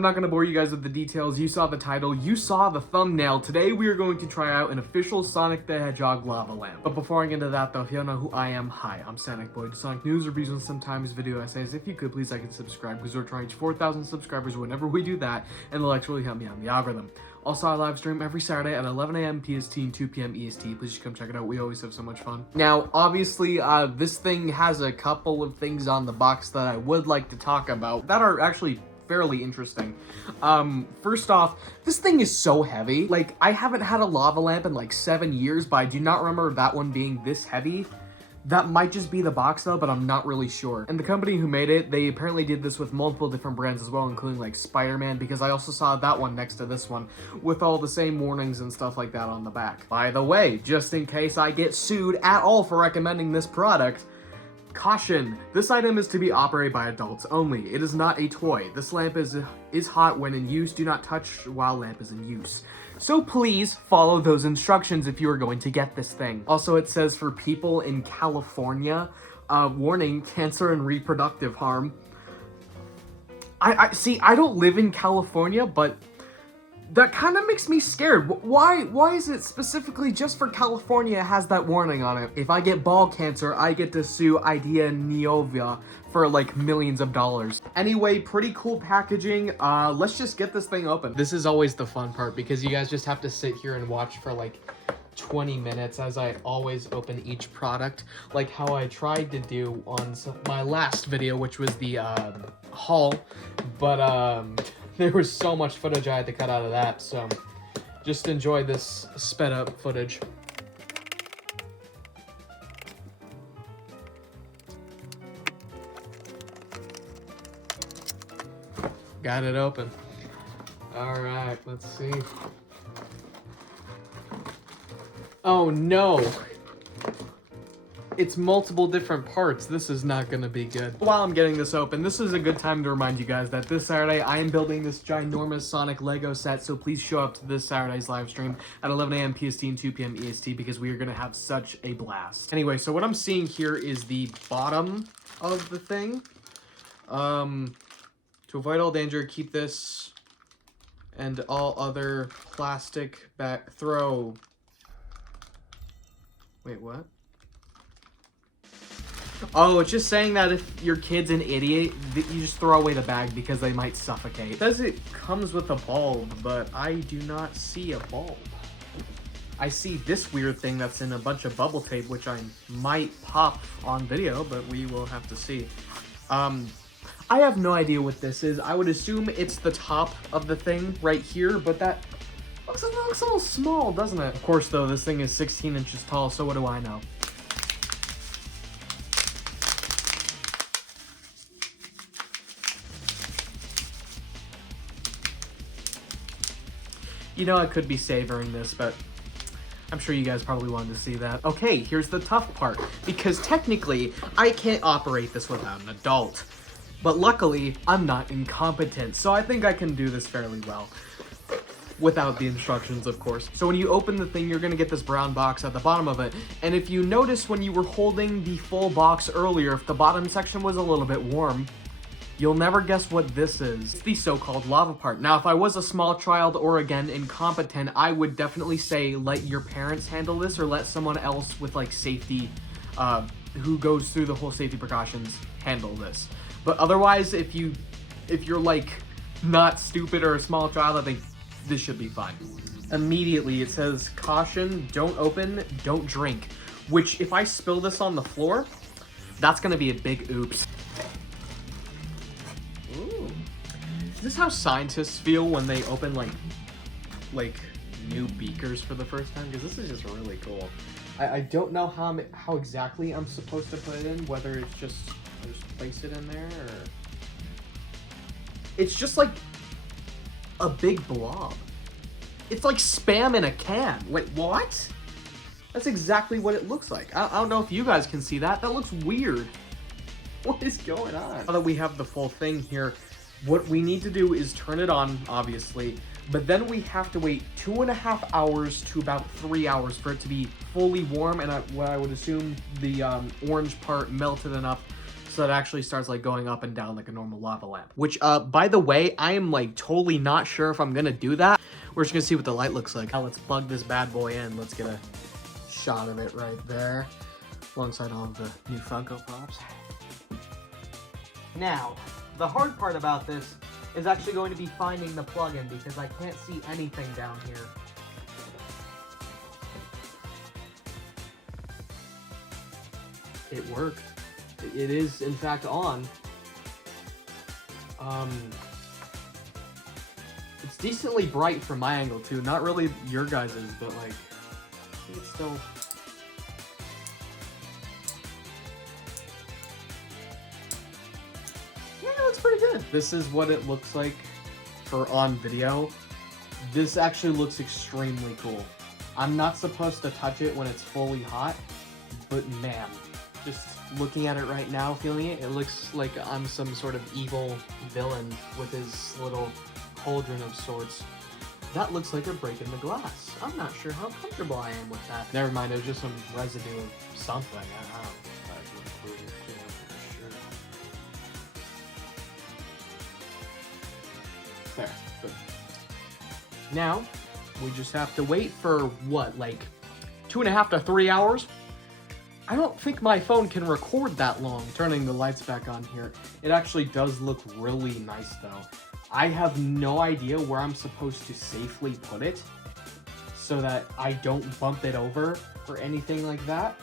I'm not going to bore you guys with the details. You saw the title, you saw the thumbnail. Today we are going to try out an official Sonic the Hedgehog lava lamp. But before I get into that though, if you don't know who I am, hi, I'm Sonic Boy. Sonic news, reviews, and sometimes video essays. If you could, please like and subscribe because we're trying to 4,000 subscribers whenever we do that, and the likes really help me on the algorithm. Also, I live stream every Saturday at 11 a.m. PST and 2 p.m. EST. Please just come check it out. We always have so much fun. Now, obviously, this thing has a couple of things on the box that I would like to talk about that are actually fairly interesting. First off, this thing is so heavy. Like, I haven't had a lava lamp in like 7 years, but I do not remember that one being this heavy. That might just be the box though, but I'm not really sure. And the company who made it, they apparently did this with multiple different brands as well, including like Spider-Man, because I also saw that one next to this one with all the same warnings and stuff like that on the back. By the way, just in case I get sued at all for recommending this product, caution, this item is to be operated by adults only. It is not a toy. This lamp is hot when in use. Do not touch while lamp is in use. So please follow those instructions if you are going to get this thing. Also, it says for people in California, warning, cancer and reproductive harm. I see, I don't live in California, but that kind of makes me scared. Why is it specifically just for California it has that warning on it? If I get ball cancer, I get to sue Idea Neovia for like millions of dollars. Anyway, pretty cool packaging. Let's just get this thing open. This is always the fun part because you guys just have to sit here and watch for like 20 minutes as I always open each product, like how I tried to do on my last video, which was the haul, but there was so much footage I had to cut out of that, so just enjoy this sped up footage. Got it open. All right, let's see. Oh no! It's multiple different parts. This is not gonna be good. While I'm getting this open, this is a good time to remind you guys that this Saturday I am building this ginormous Sonic Lego set, so please show up to this Saturday's live stream at 11 a.m. PST and 2 p.m. EST because we are gonna have such a blast. Anyway, so what I'm seeing here is the bottom of the thing. To avoid all danger, keep this and all other plastic back. Throw. Wait, what? Oh, it's just saying that if your kid's an idiot, you just throw away the bag because they might suffocate. It says it comes with a bulb, but I do not see a bulb. I see this weird thing that's in a bunch of bubble tape, which I might pop on video, but we will have to see. I have no idea what this is. I would assume it's the top of the thing right here, but that looks a little small, doesn't it? Of course, though, this thing is 16 inches tall, so what do I know? You know, I could be savoring this, but I'm sure you guys probably wanted to see that. Okay, here's the tough part, because technically, I can't operate this without an adult. But luckily, I'm not incompetent, so I think I can do this fairly well. Without the instructions, of course. So when you open the thing, you're gonna get this brown box at the bottom of it. And if you notice when you were holding the full box earlier, if the bottom section was a little bit warm, you'll never guess what this is. It's the so-called lava part. Now, if I was a small child or, again, incompetent, I would definitely say let your parents handle this or let someone else with, like, safety, who goes through the whole safety precautions, handle this. But otherwise, if you're, like, not stupid or a small child, I think this should be fine. Immediately, it says, caution, don't open, don't drink. Which, if I spill this on the floor, that's gonna be a big oops. Ooh. Is this how scientists feel when they open, like new beakers for the first time? Because this is just really cool. I don't know how exactly I'm supposed to put it in, whether it's just place it in there, or... It's just like a big blob. It's like Spam in a can. Wait, what? That's exactly what it looks like. I don't know if you guys can see that. That looks weird. What is going on? Now that we have the full thing here, what we need to do is turn it on, obviously, but then we have to wait 2.5 hours to about 3 hours for it to be fully warm, and what I would assume the orange part melted enough So it actually starts like going up and down like a normal lava lamp. Which, by the way, I am like totally not sure if I'm gonna do that. We're just gonna see what the light looks like. Now let's plug this bad boy in. Let's get a shot of it right there, alongside all of the new Funko Pops. Now, the hard part about this is actually going to be finding the plug-in because I can't see anything down here. It worked. It is, in fact, on. It's decently bright from my angle, too. Not really your guys's, but, like, I think it's still... Yeah, it looks pretty good. This is what it looks like for on video. This actually looks extremely cool. I'm not supposed to touch it when it's fully hot, but man, just looking at it right now, feeling it, it looks like I'm some sort of evil villain with his little cauldron of sorts. That looks like a break in the glass. I'm not sure how comfortable I am with that. Never mind, it was just some residue of something. I don't know. There. Good. Now, we just have to wait for, what, like 2.5 to 3 hours? I don't think my phone can record that long. Turning the lights back on here. It actually does look really nice, though. I have no idea where I'm supposed to safely put it so that I don't bump it over or anything like that.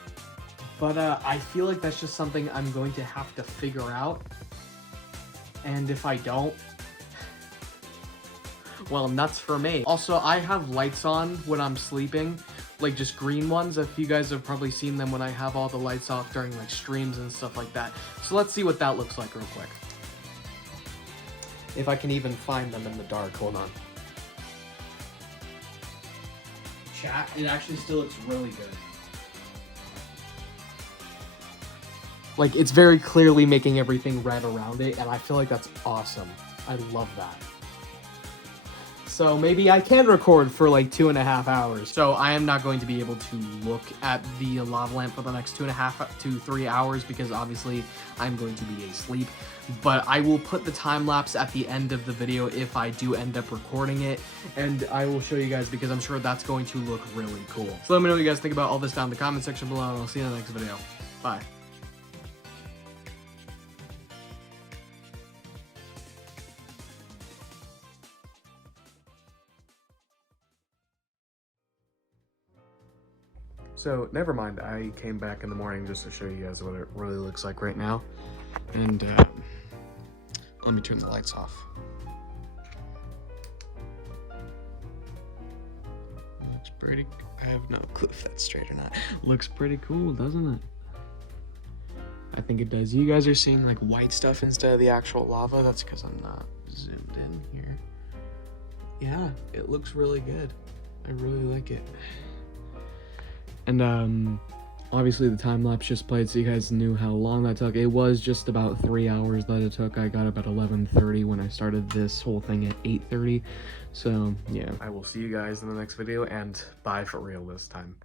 But I feel like that's just something I'm going to have to figure out. And if I don't, well, nuts for me. Also, I have lights on when I'm sleeping, like just green ones. If you guys have probably seen them when I have all the lights off during like streams and stuff like that. So let's see what that looks like real quick. If I can even find them in the dark, hold on. Chat, it actually still looks really good. Like, it's very clearly making everything red around it, and I feel like that's awesome. I love that. So maybe I can record for like 2.5 hours. So I am not going to be able to look at the lava lamp for the next 2.5 to 3 hours because obviously I'm going to be asleep. But I will put the time lapse at the end of the video if I do end up recording it, and I will show you guys because I'm sure that's going to look really cool. So let me know what you guys think about all this down in the comment section below, and I'll see you in the next video. Bye. So, never mind, I came back in the morning just to show you guys what it really looks like right now. And, let me turn the lights off. Looks pretty, I have no clue if that's straight or not. Looks pretty cool, doesn't it? I think it does. You guys are seeing, like, white stuff instead of the actual lava. That's because I'm not zoomed in here. Yeah, it looks really good. I really like it. And obviously the time lapse just played so you guys knew how long that took. It was just about 3 hours that it took. I got up at 11:30 when I started this whole thing at 8:30. So yeah, I will see you guys in the next video, and bye for real this time.